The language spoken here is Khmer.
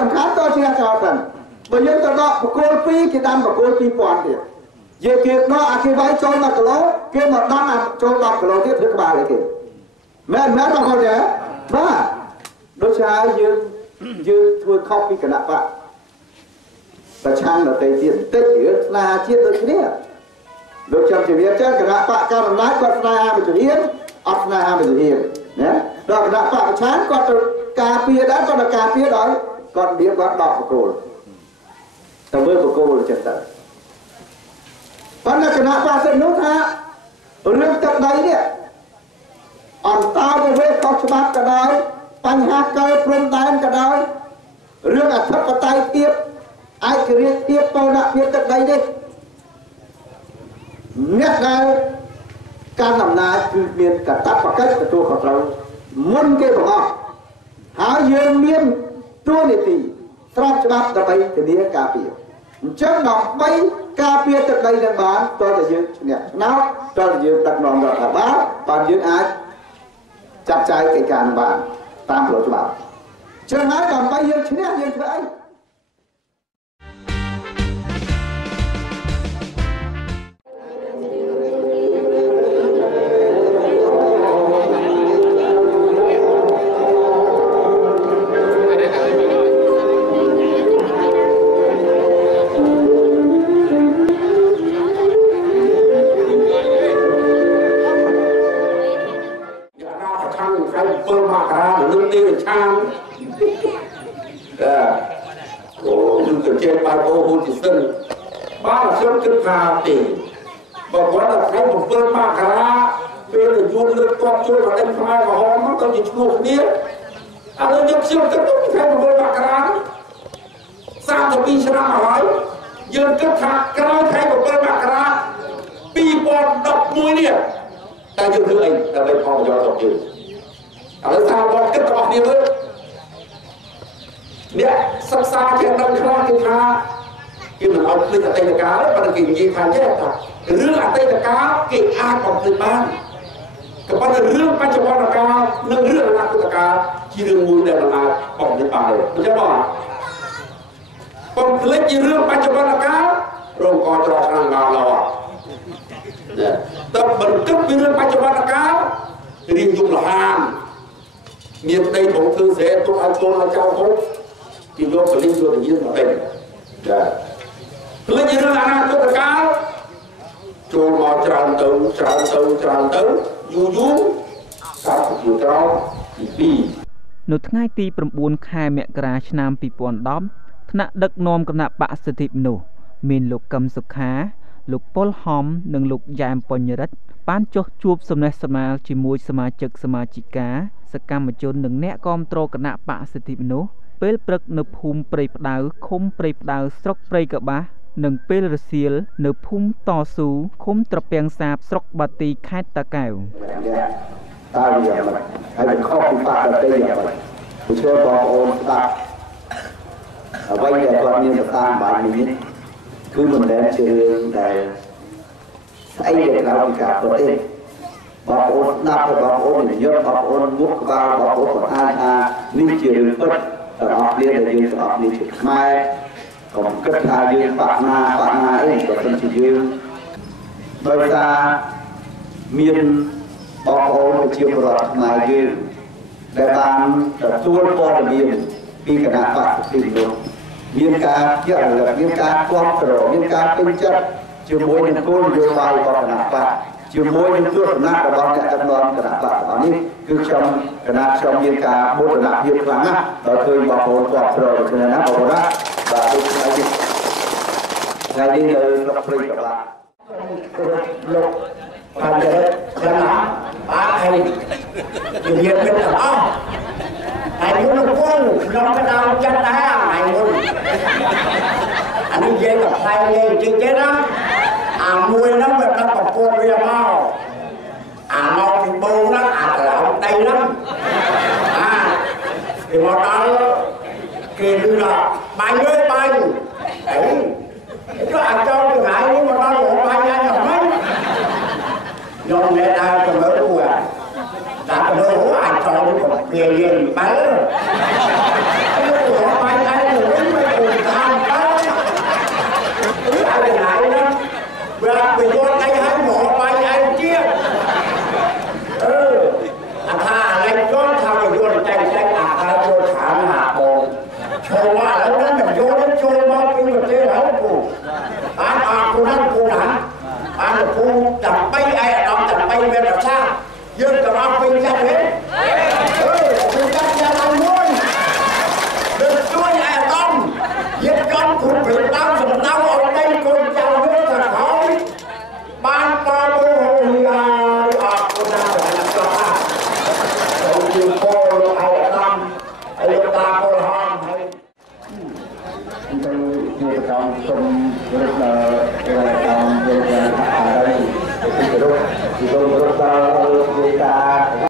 សំខាន់តើជាចោលទៅបើយើងទៅដកបកគោល2គេដាំបកគោល2000ទៀតនិយាយគេដកអាគេវាយចូល10គីឡូគេមកដាំចូល10គីឡូទៀតធ្វើក្បាលឲ្យគេមែនបងប្អូនទេបាទដូចជាយើងធ្វើខុសពីគណៈបកប្រឆាំងដទៃទៀតបន្តិចរឿងស្នេហាជាតិដូចគ្នាលោកចាំជំរាបចឹងគណៈបកកណ្ដាលគាត់ស្នេហាមួយជំហានអត់ស្នេហាមួយជំហានណាដល់គណៈបកប្រឆាំងគាត់ទៅការពារដែរគាត់ទៅការពារដល់គាត់និយាយគាត់ដកបកគោលទៅមើលបកគោលចឹងទៅប៉ុន្តែគណៈបកសិទ្ធិនោះថារឿងទឹកដីនេះអន្តរជាតិខុសច្បាប់ក៏ដោយបញ្ហាកើព្រំដែនក៏ដោយរឿងអធិបតេយ្យភាពឯករាជ្យភាពបូរណភាពទឹកដីនេះអ្នកដែលកាន់អំណាចគឺមានកាតព្វកិច្ចទទួលខុសត្រូវមុនគេបង្អស់ហើយយើងមានទួនាទីស្របច្បាប់ដើម្បីធានាការពារអញ្ចឹងដើម្បីការពារទឹកដីនឹងបានតើយើងឈ្នះឆ្នោតតើយើងដឹកនាំរដ្ឋាភិបាលបានយើងអាចចាត់ចែងកិច្ចការបានតាមផ្លូវច្បាប់ចឹងហើយដើម្បីយើងឈ្នះយើងធ្វើអីបានខ្ញុំគិតថាទេបើគាត់តែថ្ងៃ7មករាពេលយួនលើកតបជួយបដិខ្មែរក្រហមមកទៅជាឈ្មោះគ្នាឥឡូវខ្ញុំគិតទៅថ្ងៃ7មករា32ឆ្នាំហើយយើងគិតថាក្រោយថ្ងៃ7មករា2011នេះតែយើងធ្វើអីដើម្បីផលប្រយោជន៍របស់យើងឥឡូវតាមបងគិតរបស់គ្នាមើលអ្នកសិក្សាជាដឹងខ្លះគេថាគេមិនអត់ភ្លេចអតីតកាលទេប៉ុន្តែគេនិយាយថាចេះថារឿងអតីតកាលគេអាចបំភ្លេចបានក៏ប៉ុន្តែរឿងបច្ចុប្បន្នកាលនិងរឿងអនាគតកាលជារឿងមួយដែលមិនអាចបំភ្លេចបានទេអញ្ចឹងបងបំភ្លេចជារឿងបច្ចុប្បន្នកាលរងកច្រកខាងដល់ឡោតែបន្ទប់ពីរឿងបច្ចុប្បន្នកាលរៀងយំលហាមមានដីបងធ្វើស្រែទុកឲ្យកូនឲ្យចៅហូបពីលោកបលិញយកទៅយើងមកដេញចាព្រោះជារឿងអនាគតកាលចូលមកច្រើនទៅយូរសាប់យូរត្រង់ទី2នៅថ្ងៃទី9ខែមករាឆ្នាំ2010ថ្នាក់ដឹកនាំគណៈបក្សសិទ្ធិមនុស្សមានលោកកឹមសុខាលោកប៉ុលហំនិងលោកយ៉ែមបញ្ញរិទ្ធបានចុះជួបសំណេះសំណាលជាមួយសមាជិកសមាជិកាសកម្មជននិងអ្នកគាំទ្រគណៈបក្សសិទ្ធិមនុស្សពេលព្រឹកនៅភូមិព្រៃផ្ដៅឃុំព្រៃផ្ដៅស្រុកព្រៃកបាសនិងពេលរសៀលនៅភូមិតស៊ូឃុំត្រពាំងសាបស្រុកបាទីខេត្តតាកែវតើយ៉ាងម៉េចហើយខុសពីបកទៅយ៉ាងម៉េចពួកចូលបងប្អូនស្ដាប់អ្វីដែលគាត់មានប្រសាបាននេះគឺមិនមែនជារឿងដែលស្អីដែលក្រៅពីការពិតទេបងប្អូនស្ដាប់ហើយបងប្អូននិយាយបងប្អូនមុខក្បាលបងប្អូនគាត់ថានេះជារឿងពិតទាំងអស់គ្នាដែលយើងទាំងអស់គ្នាជាខ្មែរកុំគិតថាយើងបាក់ណាអីក៏មិនជាយើងដោយសារមានបងប្អូនប្រជាពលរដ្ឋខ្មែរយើងដែលបានទទួលព័ត៌មានពីគណៈបក្សសិទ្ធិមនុស្សមានការជឿមានការគ្រប់គ្រងមានការពេញចិត្តជាមួយនឹងគោលនយោបាយរបស់គណៈបក្សជាមួយនឹងទស្សនៈរបស់អ្នកដឹកនាំគណៈបក្សនេះគឺខ្ញុំមានការបូរណភាពខ្លាំងណាស់ដល់ឃើញបងប្អូនគ្រប់គ្រងគ្នាណាបងប្អូនណាបាទដូចថ្ងៃនេះនៅស្រុកព្រៃកបាសលោកបានទៅចំណាបាទហើយនិយាយមិនអស់ហើយមុននឹងខ្ញុំក៏ដល់ចិត្តដែរហើយមុនអានេះនិយាយกับផ្លែលេងជិះទេណាអាមួយហ្នឹងវាដឹកប្រពន្ធវាមកអាមកពីបូហ្នឹងអាកន្លងដីហ្នឹងគេមកដល់គេលឺថាបាញ់លើបាញ់អីក៏អាចចូលទៅហើយនេះមកដល់បាញ់យ៉ាងម៉េចយកអ្នកដើរទៅមើលគួរតែទៅអាចចូលទៅព្រាយលៀនបាល់លោកបាញ់ដែរ យើងខក